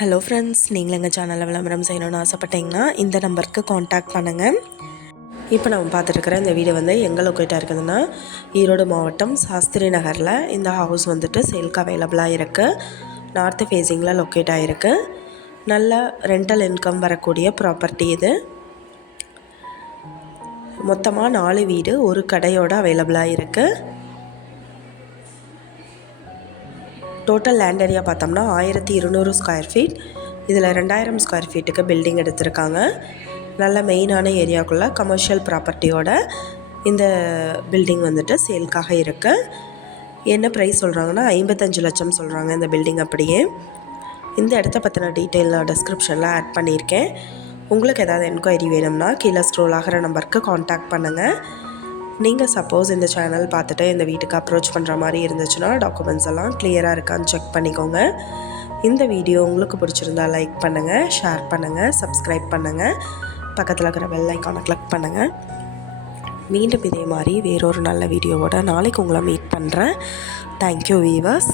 Hello friends, நீங்கள் எங்கள் சேனலில் விளம்பரம் செய்யணும்னு ஆசைப்பட்டீங்கன்னா இந்த நம்பருக்கு காண்டாக்ட் பண்ணுங்கள். இப்போ நம்ம பார்த்துருக்குற இந்த வீடு வந்து எங்கே லொக்கேட்டாக இருக்குதுன்னா ஈரோடு மாவட்டம் சாஸ்திரி நகரில் இந்த ஹவுஸ் வந்துட்டு சேல்க்கு அவைலபிளாக இருக்குது. நார்த்து ஃபேஸிங்கில் லொக்கேட் ஆகிருக்கு. நல்ல ரெண்டல் இன்கம் வரக்கூடிய ப்ராப்பர்ட்டி இது. மொத்தமாக 4 வீடு ஒரு கடையோடு அவைலபிளாக இருக்குது. டோட்டல் லேண்ட் ஏரியா பார்த்தோம்னா 1200 ஸ்கொயர் ஃபீட். இதில் 2000 ஸ்கொயர் ஃபீட்டுக்கு பில்டிங் எடுத்திருக்காங்க. நல்ல மெயினான ஏரியாவுக்குள்ளே கமர்ஷியல் ப்ராப்பர்ட்டியோட இந்த பில்டிங் வந்துட்டு சேல்க்காக இருக்குது. என்ன ப்ரைஸ் சொல்கிறாங்கன்னா 55 லட்சம் சொல்கிறாங்க இந்த பில்டிங். அப்படியே இந்த இடத்த பற்றின டீட்டெயில் நான் டிஸ்கிரிப்ஷனில் ஆட் பண்ணியிருக்கேன். உங்களுக்கு ஏதாவது என்கொயரி வேணும்னா கீழே ஸ்க்ரோல் ஆகிற நம்பருக்கு காண்டாக்ட் பண்ணுங்கள். நீங்கள் சப்போஸ் இந்த சேனல் பார்த்துட்டு இந்த வீட்டுக்கு அப்ரோச் பண்ணுற மாதிரி இருந்துச்சுன்னா டாக்குமெண்ட்ஸ் எல்லாம் கிளியராக இருக்கான்னு செக் பண்ணிக்கோங்க. இந்த வீடியோ உங்களுக்கு பிடிச்சிருந்தா லைக் பண்ணுங்கள், ஷேர் பண்ணுங்கள், சப்ஸ்கிரைப் பண்ணுங்கள், பக்கத்தில் இருக்கிற பெல் ஐக்கானை கிளிக் பண்ணுங்கள். மீண்டும் இதே மாதிரி வேறொரு நல்ல வீடியோவோட நாளைக்கு உங்களை மீட் பண்ணுறேன். Thank you viewers.